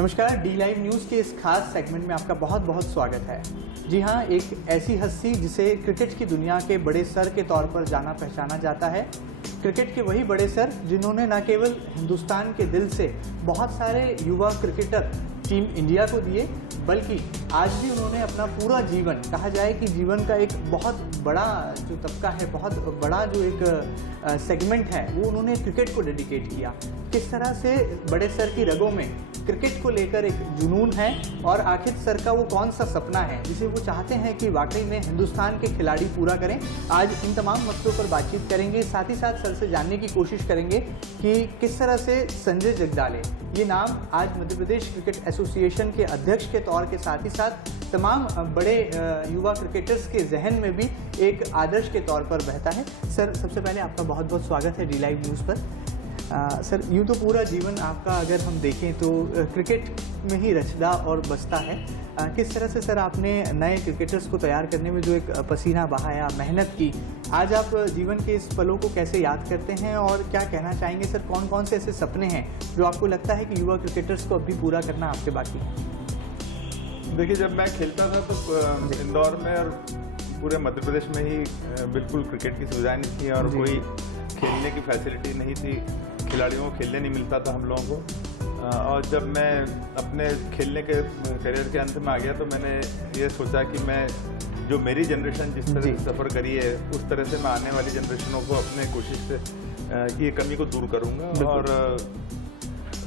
नमस्कार, D live news के इस खास सेगमेंट में आपका बहुत बहुत स्वागत है। जी हाँ, एक ऐसी हस्ती जिसे क्रिकेट की दुनिया के बड़े सर के तौर पर जाना पहचाना जाता है। क्रिकेट के वही बड़े सर जिन्होंने न केवल हिंदुस्तान के दिल से बहुत सारे युवा क्रिकेटर टीम इंडिया को दिए, बल्कि आज भी उन्होंने अपना पूरा जीवन, कहा जाए कि जीवन का एक बहुत बड़ा जो तबका है, बहुत बड़ा जो एक सेगमेंट है, वो उन्होंने क्रिकेट को डेडिकेट किया। किस तरह से बड़े सर की रगों में क्रिकेट को लेकर एक जुनून है और आखिर सर का वो कौन सा सपना है जिसे वो चाहते हैं कि वाकई में हिंदुस्तान के खिलाड़ी पूरा करें। आज इन तमाम मसलों पर बातचीत करेंगे, साथ ही साथ सर से जानने की कोशिश करेंगे कि किस तरह से संजय जगदाले, ये नाम आज मध्य प्रदेश क्रिकेट एसोसिएशन के अध्यक्ष के तौर के साथ ही साथ तमाम बड़े युवा क्रिकेटर्स के जहन में भी एक आदर्श के तौर पर बहता है। सर, सबसे पहले आपका बहुत बहुत स्वागत है डी लाइव न्यूज़ पर। सर, यूँ तो पूरा जीवन आपका अगर हम देखें तो क्रिकेट में ही रचदा और बसता है। किस तरह से सर आपने नए क्रिकेटर्स को तैयार करने में जो एक पसीना बहाया, मेहनत की, आज आप जीवन के इस पलों को कैसे याद करते हैं और क्या कहना चाहेंगे सर, कौन कौन से ऐसे सपने हैं जो आपको लगता है कि युवा क्रिकेटर्स को अभी पूरा करना आपके बाकी है? देखिए, जब मैं खेलता था तो इंदौर में और पूरे मध्य प्रदेश में ही बिल्कुल क्रिकेट की सुविधाएं नहीं थी और कोई खेलने की फैसिलिटी नहीं थी, खिलाड़ियों को खेलने नहीं मिलता था हम लोगों को। और जब मैं अपने खेलने के करियर के अंत में आ गया तो मैंने ये सोचा कि मैं जो मेरी जनरेशन जिस तरह से सफ़र करी है उस तरह से मैं आने वाली जनरेशनों को अपने कोशिश से ये कमी को दूर करूँगा। और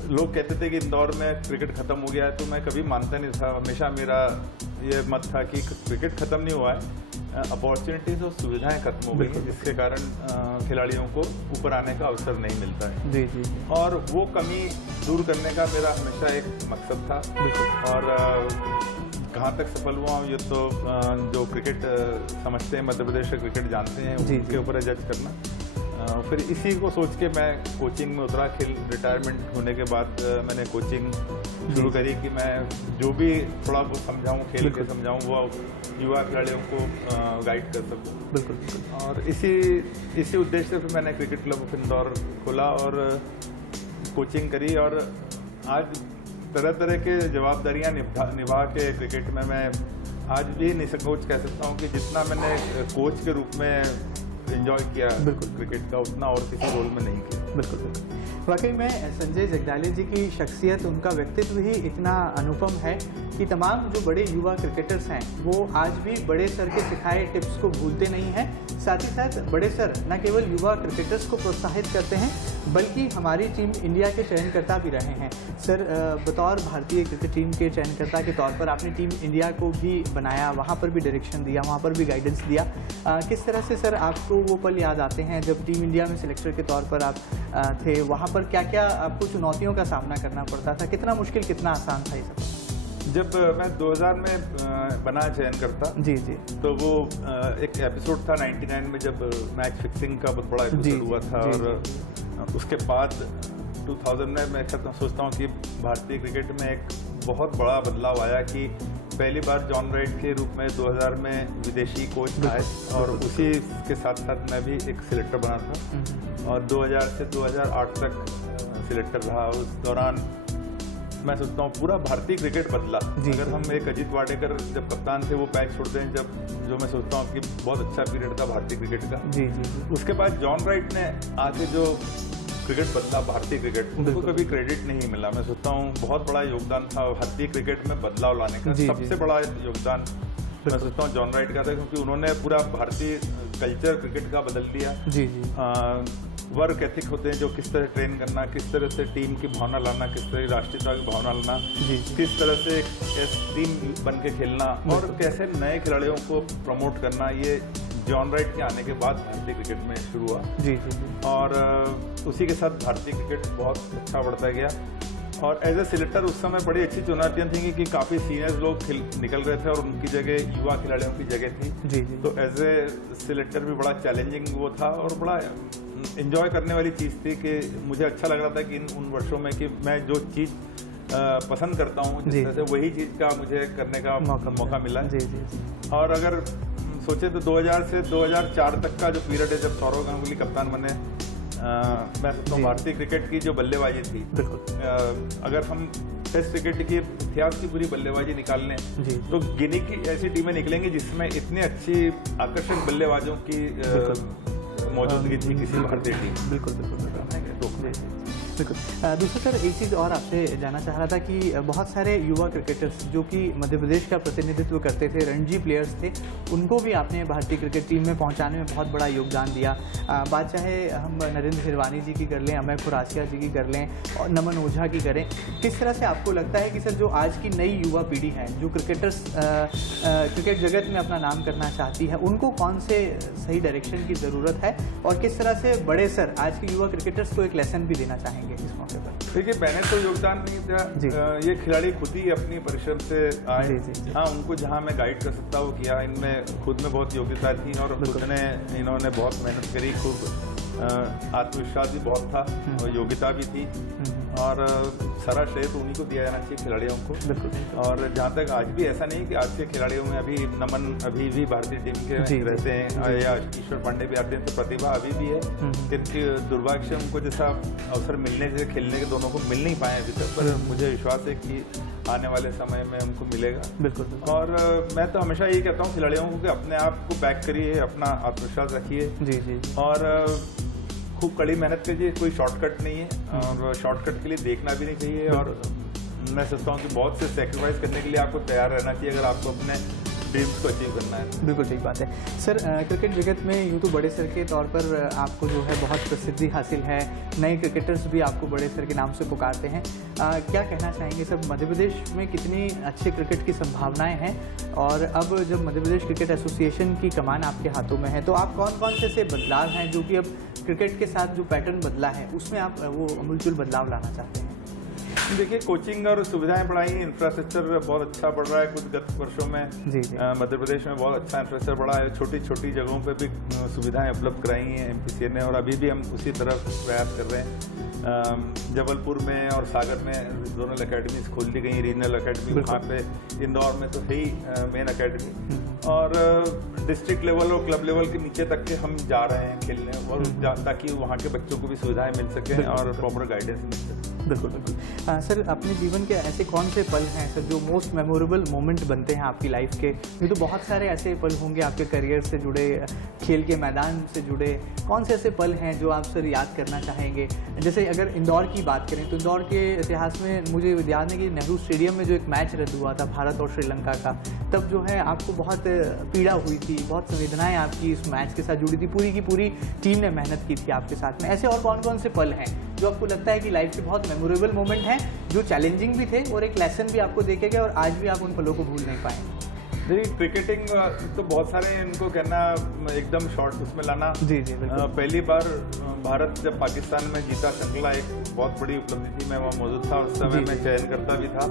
लोग कहते थे कि इंदौर में क्रिकेट ख़त्म हो गया है, तो मैं कभी मानता नहीं था। हमेशा मेरा ये मत था कि क्रिकेट ख़त्म नहीं हुआ है, अपॉर्चुनिटीज़ और सुविधाएं खत्म हो गई हैं, जिसके कारण खिलाड़ियों को ऊपर आने का अवसर नहीं मिलता है। जी जी। और वो कमी दूर करने का मेरा हमेशा एक मकसद था। और कहाँ तक सफल हुआ हूँ ये तो जो क्रिकेट समझते हैं, मध्य प्रदेश का क्रिकेट जानते हैं, उनके ऊपर है जज करना। फिर इसी को सोच के मैं कोचिंग में उतरा। रिटायरमेंट होने के बाद मैंने कोचिंग शुरू करी कि मैं जो भी थोड़ा बहुत समझाऊँ, खेल के समझाऊँ, वो युवा खिलाड़ियों को गाइड कर सकूँ। बिल्कुल। और इसी उद्देश्य से फिर मैंने क्रिकेट क्लब ऑफ इंदौर खोला और कोचिंग करी। और आज तरह तरह के जवाबदारियाँ निभा के क्रिकेट में मैं आज भी निसंकोच कह सकता हूँ कि जितना मैंने कोच के रूप में एंजॉय किया क्रिकेट का, उतना और किसी रोल में नहीं किया। बिल्कुल। वाकई में संजय जगदाले जी की शख्सियत, उनका व्यक्तित्व ही इतना अनुपम है कि तमाम जो बड़े युवा क्रिकेटर्स हैं वो आज भी बड़े सर के सिखाए टिप्स को भूलते नहीं हैं। साथ ही साथ बड़े सर न केवल युवा क्रिकेटर्स को प्रोत्साहित करते हैं, बल्कि हमारी टीम इंडिया के चयनकर्ता भी रहे हैं। सर, बतौर भारतीय क्रिकेट टीम के चयनकर्ता के तौर पर आपने टीम इंडिया को भी बनाया, वहाँ पर भी डायरेक्शन दिया, वहाँ पर भी गाइडेंस दिया। किस तरह से सर आपको वो पल याद आते हैं जब टीम इंडिया में सिलेक्टर के तौर पर आप थे? वहाँ पर क्या क्या आपको चुनौतियों का सामना करना पड़ता था? कितना मुश्किल, कितना आसान था ये सब? जब मैं 2000 में बना चयनकर्ता, जी जी, तो वो एक एपिसोड था 99 में जब मैच फिक्सिंग का बहुत बड़ा एपिसोड हुआ था। और उसके बाद 2000 में मैं सोचता हूँ कि भारतीय क्रिकेट में एक बहुत बड़ा बदलाव आया कि पहली बार जॉन राइट के रूप में 2000 में विदेशी कोच आए और उसी के साथ साथ मैं भी एक सिलेक्टर बना था। और 2000 से 2008 तक सिलेक्टर रहा। उस दौरान मैं सोचता हूँ पूरा भारतीय क्रिकेट बदला। अगर हम एक अजीत वाडेकर जब कप्तान थे वो पैच छोड़ते हैं, जब जो मैं सोचता हूँ कि बहुत अच्छा पीरियड था भारतीय क्रिकेट का। जी जी। उसके बाद जॉन राइट ने आके जो क्रिकेट बदला, भारतीय क्रिकेट, उनको कभी क्रेडिट नहीं मिला। मैं सोचता हूँ बहुत बड़ा योगदान था भारतीय क्रिकेट में बदलाव लाने का। सबसे बड़ा योगदान मैं सोचता हूँ जॉन राइट का था, क्योंकि उन्होंने पूरा भारतीय कल्चर क्रिकेट का बदल दिया। जी जी। वर्क एथिक होते हैं जो किस तरह ट्रेन करना, किस तरह से टीम की भावना लाना, किस तरह राष्ट्रीयता की भावना लाना, किस तरह से टीम बन के खेलना और कैसे नए खिलाड़ियों को प्रमोट करना, ये जॉन राइट के आने के बाद भारतीय क्रिकेट में शुरू हुआ। जी। और उसी के साथ भारतीय क्रिकेट बहुत अच्छा बढ़ता गया। और एज ए सिलेक्टर उस समय बड़ी अच्छी चुनौतियाँ थी कि काफ़ी सीनियर लोग निकल रहे थे और उनकी जगह युवा खिलाड़ियों की जगह थी। जी। तो एज ए सिलेक्टर भी बड़ा चैलेंजिंग वो था और बड़ा एंजॉय करने वाली चीज़ थी कि मुझे अच्छा लग रहा था कि उन वर्षों में कि मैं जो चीज़ पसंद करता हूँ, जिस तरह से वही चीज़ का मुझे करने का मौका मिला। जी। और अगर सोचे तो 2000 से 2004 तक का जो पीरियड है जब सौरव गांगुली कप्तान बने, मैं सोचता हूँ भारतीय क्रिकेट की जो बल्लेबाजी थी, बिल्कुल, अगर हम टेस्ट क्रिकेट के इतिहास की पूरी बल्लेबाजी निकालने, जी। तो गिनी की ऐसी टीमें निकलेंगी जिसमें इतनी अच्छी आकर्षक बल्लेबाजों की मौजूदगी थी किसी भारतीय टीम। बिल्कुल बिल्कुल बिल्कुल। दूसरा सर, एक चीज़ और आपसे जानना चाह रहा था कि बहुत सारे युवा क्रिकेटर्स जो कि मध्य प्रदेश का प्रतिनिधित्व करते थे, रणजी प्लेयर्स थे, उनको भी आपने भारतीय क्रिकेट टीम में पहुंचाने में बहुत बड़ा योगदान दिया। बात चाहे हम नरेंद्र हिरवानी जी की कर लें, अमय खुरासिया जी की कर लें और नमन ओझा की करें, किस तरह से आपको लगता है कि सर जो आज की नई युवा पीढ़ी है, जो क्रिकेट जगत में अपना नाम करना चाहती है, उनको कौन से सही डायरेक्शन की ज़रूरत है और किस तरह से बड़े सर आज के युवा क्रिकेटर्स को एक लेसन भी देना चाहेंगे इस मौके पर? देखिए, मैंने तो योगदान नहीं था, ये खिलाड़ी खुद ही अपनी परिश्रम से आए। हाँ, उनको जहाँ मैं गाइड कर सकता वो किया। इनमें खुद में बहुत योग्यता थी और खुद ने इन्होंने बहुत मेहनत करी, खूब आत्मविश्वास भी बहुत था और योग्यता भी थी, और सारा श्रेय तो उन्हीं को दिया जाना चाहिए, खिलाड़ियों को। और जहाँ तक आज भी ऐसा नहीं कि आज के खिलाड़ियों में अभी नमन अभी भी भारतीय टीम के रहते हैं या ईश्वर पांडे भी आते हैं, तो प्रतिभा अभी भी है। क्योंकि दुर्भाग्य से उनको जैसा अवसर मिलने से खेलने के दोनों को मिल नहीं पाए अभी तक, पर मुझे विश्वास है कि आने वाले समय में उनको मिलेगा। बिल्कुल। और मैं तो हमेशा यही कहता हूँ खिलाड़ियों को कि अपने आप को बैक करिए, अपना आत्मविश्वास रखिए जी। और खूब कड़ी मेहनत कीजिए। कोई शॉर्टकट नहीं है और शॉर्टकट के लिए देखना भी नहीं चाहिए, और मैं सोचता हूँ कि बहुत से सेक्रीफाइस करने के लिए आपको तैयार रहना चाहिए अगर आपको अपने ड्रीम्स को अचीव करना है। बिल्कुल ठीक बात है सर। क्रिकेट जगत में यूँ तो बड़े सर के तौर पर आपको जो है बहुत प्रसिद्धि हासिल है, नए क्रिकेटर्स भी आपको बड़े सर के नाम से पुकारते हैं। क्या कहना चाहेंगे सर, मध्य प्रदेश में कितनी अच्छे क्रिकेट की संभावनाएं हैं, और अब जब मध्य प्रदेश क्रिकेट एसोसिएशन की कमान आपके हाथों में है, तो आप कौन कौन से ऐसे बदलाव हैं जो कि अब क्रिकेट के साथ जो पैटर्न बदला है उसमें आप वो अमूलचूल बदलाव लाना चाहते हैं? देखिए, कोचिंग और सुविधाएं बढ़ाई, इंफ्रास्ट्रक्चर बहुत अच्छा बढ़ रहा है कुछ गत वर्षों में। मध्य प्रदेश में बहुत अच्छा इंफ्रास्ट्रक्चर बढ़ा है, छोटी छोटी जगहों पे भी सुविधाएं उपलब्ध कराई हैं एमपीसीए ने, और अभी भी हम उसी तरफ प्रयास कर रहे हैं। जबलपुर में और सागर में जोनल अकेडमीज खोल दी गई, रीजनल अकेडमी वहाँ पे, इंदौर में तो है ही मेन अकेडमी, और डिस्ट्रिक्ट लेवल और क्लब लेवल के नीचे तक के हम जा रहे हैं खेलने, और ताकि वहाँ के बच्चों को भी सुविधाएं मिल सकें और प्रॉपर गाइडेंस मिल सके। बिल्कुल। सर, अपने जीवन के ऐसे कौन से पल हैं सर जो मोस्ट मेमोरेबल मोमेंट बनते हैं आपकी लाइफ के? ये तो बहुत सारे ऐसे पल होंगे आपके करियर से जुड़े, खेल के मैदान से जुड़े, कौन से ऐसे पल हैं जो आप सर याद करना चाहेंगे? जैसे अगर इंदौर की बात करें तो इंदौर के इतिहास में मुझे याद है कि नेहरू स्टेडियम में जो एक मैच रद्द हुआ था भारत और श्रीलंका का, तब जो है आपको बहुत पीड़ा हुई थी, बहुत संवेदनाएं आपकी इस मैच के साथ जुड़ी थी, पूरी की पूरी टीम ने मेहनत की थी आपके साथ में। ऐसे और कौन कौन से पल हैं जो आपको लगता है कि लाइफ के बहुत मेमोरेबल मोमेंट हैं, जो चैलेंजिंग भी थे और एक लेसन भी आपको देके गए और आज भी आप उन पलों को भूल नहीं पाए? देखिए, क्रिकेटिंग तो बहुत सारे, इनको कहना एकदम शॉर्ट उसमें लाना। जी पहली बार भारत जब पाकिस्तान में जीता श्रृंखला, एक बहुत बड़ी उपलब्धि थी। मैं वहाँ मौजूद था उस समय, मैं चयन करता भी था।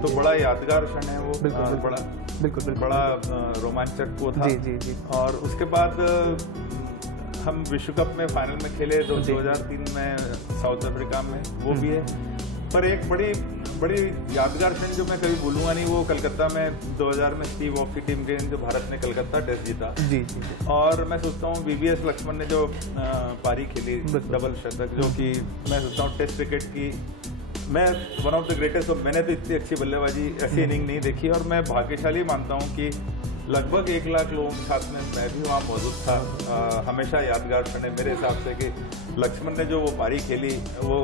तो बड़ा यादगार क्षण है वो, बड़ा रोमांचक वो था। और उसके बाद हम विश्व कप में फाइनल में खेले 2003 में साउथ अफ्रीका में, वो भी है। पर एक बड़ी यादगार क्षण जो मैं कभी भूलूंगा नहीं, वो कलकत्ता में 2000 में स्टीव वॉक की टीम के जो भारत ने कलकत्ता टेस्ट जीता। और मैं सोचता हूँ वीवीएस लक्ष्मण ने जो पारी खेली, डबल शतक, जो कि मैं सोचता हूँ टेस्ट क्रिकेट की मैं वन ऑफ द ग्रेटेस्ट। मैंने तो इतनी अच्छी बल्लेबाजी, ऐसी इनिंग नहीं देखी, और मैं भाग्यशाली मानता हूँ कि लगभग 1 लाख लोगों के साथ में मैं भी वहाँ मौजूद था। हमेशा यादगार क्षण है मेरे हिसाब से कि लक्ष्मण ने जो वो पारी खेली, वो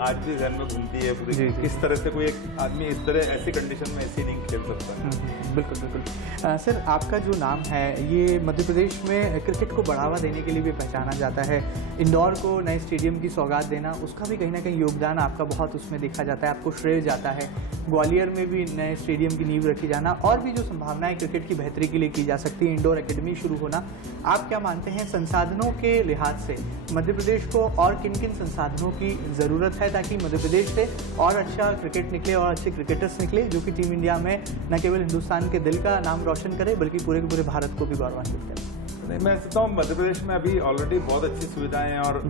आज भी जहन में घूमती है। किस तरह से कोई एक आदमी इस तरह ऐसी कंडीशन में ऐसी इनिंग खेल सकता है। बिल्कुल। सर, आपका जो नाम है ये मध्य प्रदेश में क्रिकेट को बढ़ावा देने के लिए भी पहचाना जाता है। इंदौर को नए स्टेडियम की सौगात देना, उसका भी कहीं ना कहीं योगदान आपका बहुत उसमें देखा जाता है, आपको श्रेय जाता है। ग्वालियर में भी नए स्टेडियम की नींव रखी जाना, और भी जो संभावनाएं क्रिकेट की बेहतरी के लिए की जा सकती है, इंडोर एकेडमी शुरू होना, आप क्या मानते हैं संसाधनों के लिहाज से मध्य प्रदेश को और किन किन संसाधनों की ज़रूरत है ताकि मध्य प्रदेश से और अच्छा क्रिकेट निकले और अच्छे क्रिकेटर्स निकले जो कि टीम इंडिया में न केवल हिंदुस्तान के दिल का नाम रोशन करे बल्कि पूरे के पूरे भारत को भी गौरवान्वित करे? नहीं, मैं सोचता हूँ मध्य प्रदेश में अभी ऑलरेडी बहुत अच्छी सुविधाएं हैं, और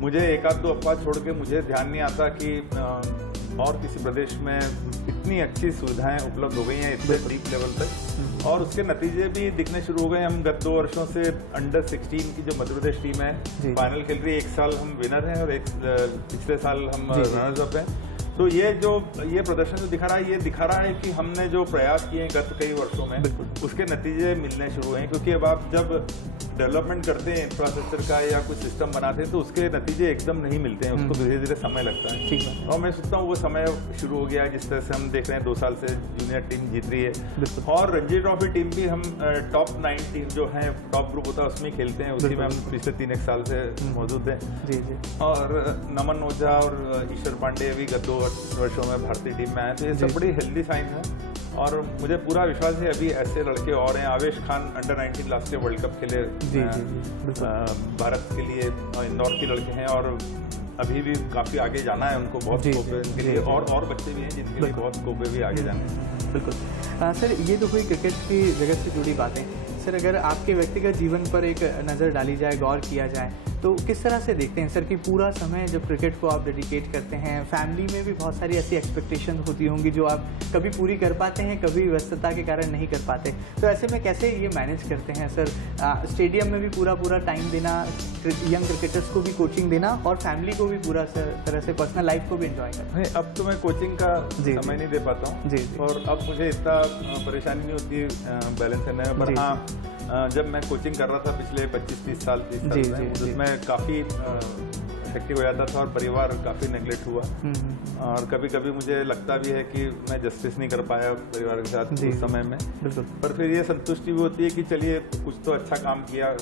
मुझे एक आध दो अपवाद छोड़ के मुझे ध्यान नहीं आता कि और किसी प्रदेश में इतनी अच्छी सुविधाएं उपलब्ध हो गई हैं इतने डीप लेवल तक, और उसके नतीजे भी दिखने शुरू हो गए। हम गत 2 वर्षों से अंडर 16 की जो मध्य प्रदेश टीम है फाइनल खेल रही है। 1 साल हम विनर हैं और पिछले साल हम रनर्स अप हैं। तो ये प्रदर्शन जो दिखा रहा है कि हमने जो प्रयास किए गत कई वर्षों में उसके नतीजे मिलने शुरू हुए हैं। क्योंकि अब आप जब डेवलपमेंट करते हैं इंफ्रास्ट्रक्चर का या कुछ सिस्टम बनाते हैं तो उसके नतीजे एकदम नहीं मिलते हैं, उसको धीरे धीरे समय लगता है। ठीक है। और मैं सोचता हूँ वो समय शुरू हो गया है। जिस तरह से हम देख रहे हैं 2 साल से जूनियर टीम जीत रही है और रणजी ट्रॉफी टीम भी हम टॉप 9 टीम जो है टॉप ग्रुप होता है उसमें खेलते हैं, उसी में हम पिछले 3-1 साल से मौजूद हैं। जी जी। और नमन ओझा और ईश्वर पांडे भी गत 2 वर्षों में भारतीय टीम में आए, तो ये सब बड़ी हेल्दी साइन है। और मुझे पूरा विश्वास है अभी ऐसे लड़के और हैं। आवेश Khan under 19 last year world cup खेले भारत के लिए, इंदौर के लड़के हैं और अभी भी काफ़ी आगे जाना है उनको, बहुत स्कोप है इनके लिए। और बच्चे भी हैं जिनके लिए बहुत स्कोप है भी आगे जाना है। बिल्कुल। सर ये तो हुई क्रिकेट की जगत से जुड़ी बातें। सर अगर आपके व्यक्तिगत जीवन पर एक नज़र डाली जाए, गौर किया जाए, तो किस तरह से देखते हैं सर कि पूरा समय जब क्रिकेट को आप डेडिकेट करते हैं, फैमिली में भी बहुत सारी ऐसी एक्सपेक्टेशन होती होंगी जो आप कभी पूरी कर पाते हैं, कभी व्यस्तता के कारण नहीं कर पाते, तो ऐसे में कैसे ये मैनेज करते हैं सर? स्टेडियम में भी पूरा टाइम देना, यंग क्रिकेटर्स को भी कोचिंग देना और फैमिली को भी पूरा तरह से पर्सनल लाइफ को भी एंजॉय करना। नहीं, अब तो मैं कोचिंग का समय नहीं दे पाता हूँ और अब मुझे इतना परेशानी नहीं होती बैलेंस करने में। पर हाँ, जब मैं कोचिंग कर रहा था पिछले 25-30 साल में, उसमें काफ़ी हेक्टिक हो जाता था और परिवार काफ़ी नेगलेक्ट हुआ। और कभी कभी मुझे लगता भी है कि मैं जस्टिस नहीं कर पाया परिवार के साथ उस समय में। पर फिर ये संतुष्टि भी होती है कि चलिए कुछ तो अच्छा काम किया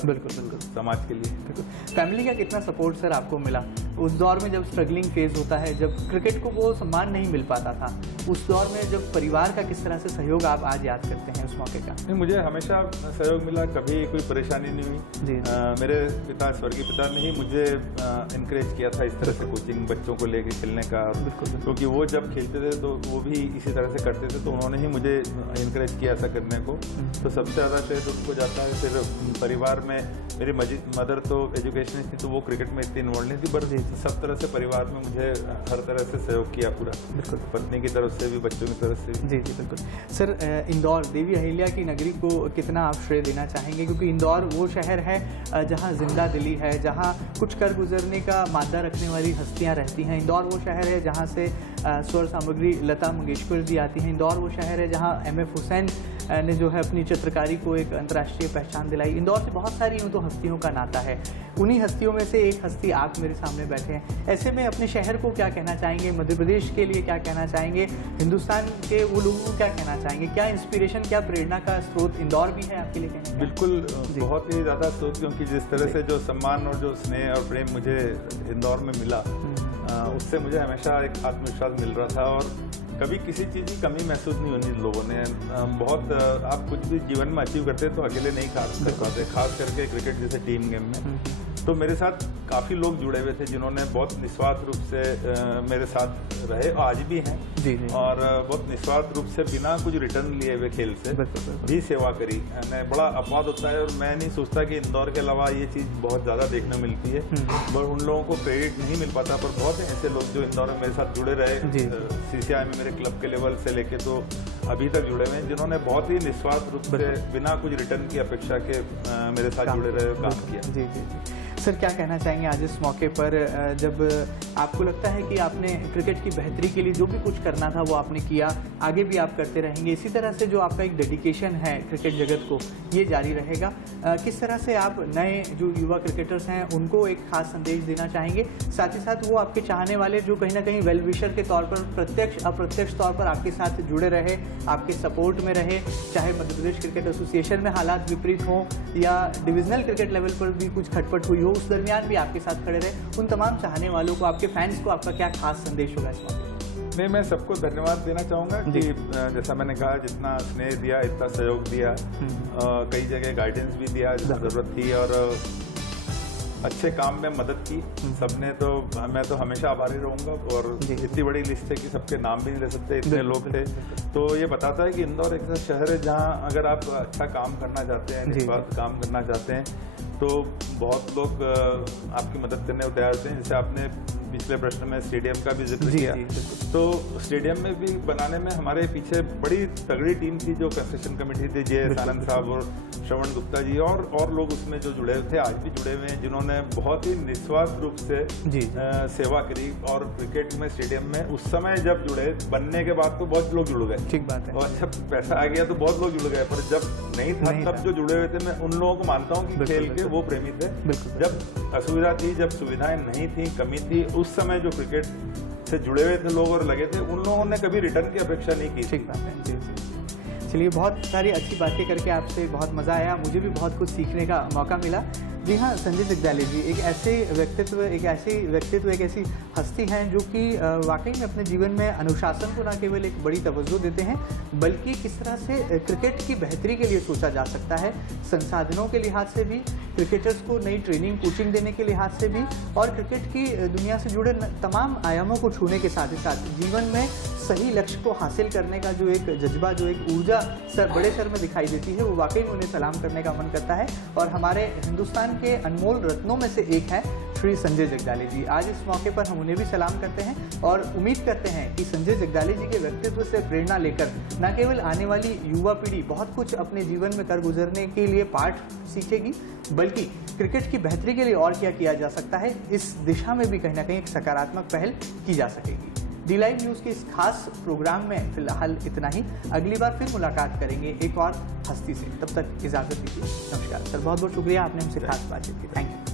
समाज के लिए। फैमिली का कितना सपोर्ट सर आपको मिला उस दौर में जब स्ट्रगलिंग फेज होता है, जब क्रिकेट को वो सम्मान नहीं मिल पाता था, उस दौर में जब परिवार का किस तरह से सहयोग आप आज याद करते हैं उस मौके का? नहीं, मुझे हमेशा सहयोग मिला, कभी कोई परेशानी नहीं हुई। मेरे पिता, स्वर्गीय पिता ने ही मुझे इनकरेज किया था इस तरह से कोचिंग बच्चों को लेके खेलने का। क्योंकि वो जब खेलते थे तो वो भी इसी तरह से करते थे, तो उन्होंने ही मुझे इनकरेज किया ऐसा करने को। तो सबसे ज़्यादा श्रेय उनको जाता है। फिर परिवार में मेरी मदर तो एजुकेशनिस्ट थी, तो वो क्रिकेट में इतनी इन्वॉल्व नहीं थी, पर सब तरह से परिवार में मुझे हर तरह से सहयोग किया पूरा। पत्नी की तरफ से भी, बच्चों की तरफ से। जी बिल्कुल। सर इंदौर देवी अहिल्या की नगरी को कितना आप श्रेय देना चाहेंगे? क्योंकि इंदौर वो शहर है जहाँ जिंदा दिली है, जहाँ कुछ कर गुजरने का मादा रखने वाली हस्तियाँ रहती हैं। इंदौर वो शहर है जहाँ से स्वर सामग्री लता मंगेशकर जी आती हैं। इंदौर वो शहर है जहाँ M.F. हुसैन ने जो है अपनी चित्रकारी को एक अंतर्राष्ट्रीय पहचान दिलाई। इंदौर से बहुत सारी यूँ तो हस्तियों का नाता है, उन्हीं हस्तियों में से एक हस्ती आप मेरे सामने बैठे हैं। ऐसे में अपने शहर को क्या कहना चाहेंगे, मध्य प्रदेश के लिए क्या कहना चाहेंगे, हिंदुस्तान के वो लोगों को क्या कहना चाहेंगे? क्या इंस्पिरेशन, क्या प्रेरणा का स्रोत इंदौर भी है आपके लिए कहने? बिल्कुल, बहुत ही ज़्यादा स्रोत, क्योंकि जिस तरह से जो सम्मान और जो स्नेह और प्रेम मुझे इंदौर में मिला, उससे मुझे हमेशा एक आत्मविश्वास मिल रहा था और कभी किसी चीज़ की कमी महसूस नहीं होनी लोगों ने। बहुत आप कुछ भी जीवन में अचीव करते हैं तो अकेले नहीं कर पाते, खास करके क्रिकेट जैसे टीम गेम में। तो मेरे साथ काफ़ी लोग जुड़े हुए थे जिन्होंने बहुत निस्वार्थ रूप से मेरे साथ रहे, आज भी हैं। जी। और बहुत निस्वार्थ रूप से बिना कुछ रिटर्न लिए हुए खेल से भी सेवा करी। बड़ा अपवाद होता है और मैं नहीं सोचता कि इंदौर के अलावा ये चीज़ बहुत ज़्यादा देखने मिलती है, पर उन लोगों को क्रेडिट नहीं मिल पाता। पर बहुत ऐसे लोग जो इंदौर में मेरे साथ जुड़े रहे, CCI में मेरे क्लब के लेवल से लेके तो अभी तक जुड़े हुए हैं, जिन्होंने बहुत ही निस्वार्थ रूप से बिना कुछ रिटर्न की अपेक्षा के मेरे साथ जुड़े रहे, काम किया। जी जी। सर क्या कहना चाहेंगे आज इस मौके पर, जब आपको लगता है कि आपने क्रिकेट की बेहतरी के लिए जो भी कुछ करना था वो आपने किया, आगे भी आप करते रहेंगे, इसी तरह से जो आपका एक डेडिकेशन है क्रिकेट जगत को ये जारी रहेगा? किस तरह से आप नए जो युवा क्रिकेटर्स हैं उनको एक खास संदेश देना चाहेंगे? साथ ही साथ वो आपके चाहने वाले जो कहीं ना कहीं वेल विशर के तौर पर प्रत्यक्ष अप्रत्यक्ष तौर पर आपके साथ जुड़े रहे, आपके सपोर्ट में रहे, चाहे मध्य प्रदेश क्रिकेट एसोसिएशन में हालात विपरीत हों या डिविजनल क्रिकेट लेवल पर भी कुछ खटपट हुई हो, उस दरमियान भी आपके साथ खड़े रहे, उन तमाम चाहने वालों को, आपके फैंस को आपका क्या खास संदेश होगा इस मौके? नहीं, मैं सबको धन्यवाद देना चाहूँगा कि जैसा मैंने कहा, जितना स्नेह दिया, इतना सहयोग दिया, कई जगह गाइडेंस भी दिया जिसकी ज़रूरत थी और अच्छे काम में मदद की सबने। तो मैं तो हमेशा आभारी रहूँगा और इतनी बड़ी लिस्ट है कि सबके नाम भी नहीं ले सकते, इतने लोग थे। तो ये बताता है कि इंदौर एक ऐसा शहर है जहाँ अगर आप अच्छा काम करना चाहते हैं, निस्वार्थ काम करना चाहते हैं, तो बहुत लोग आपकी मदद करने को तैयार थे। जैसे आपने पिछले प्रश्न में स्टेडियम का भी जिक्र जी, किया। जी, बिल्कुल। तो स्टेडियम में भी बनाने में हमारे पीछे बड़ी तगड़ी टीम थी, जो कंस्ट्रक्शन कमेटी थी, जे आनंद साहब और श्रवण गुप्ता जी और लोग उसमें जो जुड़े थे, आज भी जुड़े हुए हैं, जिन्होंने बहुत ही निस्वार्थ रूप से जी। सेवा करी। और क्रिकेट में स्टेडियम में उस समय जब जुड़े, बनने के बाद तो बहुत लोग जुड़ गए, ठीक बात है। और जब पैसा आ गया तो बहुत लोग जुड़ गए, पर जब नहीं था तब जो जुड़े हुए थे, मैं उन लोगों को मानता हूँ कि खेल के वो प्रेमी थे। जब असुविधा थी, जब सुविधाएं नहीं थी, कमी थी, उस समय जो क्रिकेट से जुड़े हुए थे लोग और लगे थे, उन लोगों ने कभी रिटर्न की अपेक्षा नहीं की। ठीक बात है। जी जी। चलिए, बहुत सारी अच्छी बातें करके आपसे बहुत मज़ा आया, मुझे भी बहुत कुछ सीखने का मौका मिला। जी हाँ, संजय जगदाले जी एक ऐसे व्यक्तित्व, एक ऐसी हस्ती हैं जो कि वाकई में अपने जीवन में अनुशासन को न केवल एक बड़ी तवज्जो देते हैं, बल्कि किस तरह से क्रिकेट की बेहतरी के लिए सोचा जा सकता है, संसाधनों के लिहाज से भी, क्रिकेटर्स को नई ट्रेनिंग कोचिंग देने के लिहाज से भी, और क्रिकेट की दुनिया से जुड़े तमाम आयामों को छूने के साथ ही साथ जीवन में सही लक्ष्य को हासिल करने का जो एक जज्बा, जो एक ऊर्जा बड़े सर में दिखाई देती है, वो वाकई में उन्हें सलाम करने का मन करता है। और हमारे हिंदुस्तान के अनमोल रत्नों में से एक है श्री संजय जगदाले जी। आज इस मौके पर हम उन्हें भी सलाम करते हैं और उम्मीद करते हैं कि संजय जगदाले जी के व्यक्तित्व से प्रेरणा लेकर न केवल आने वाली युवा पीढ़ी बहुत कुछ अपने जीवन में कर गुजरने के लिए पाठ सीखेगी, बल्कि क्रिकेट की बेहतरी के लिए और क्या किया जा सकता है, इस दिशा में भी कहीं ना कहीं एक सकारात्मक पहल की जा सकेगी। डी लाइव न्यूज़ के इस खास प्रोग्राम में फिलहाल इतना ही। अगली बार फिर मुलाकात करेंगे एक और हस्ती से, तब तक इजाज़त दीजिए। नमस्कार सर, बहुत बहुत शुक्रिया, आपने हमसे खास बातचीत की। Thank you.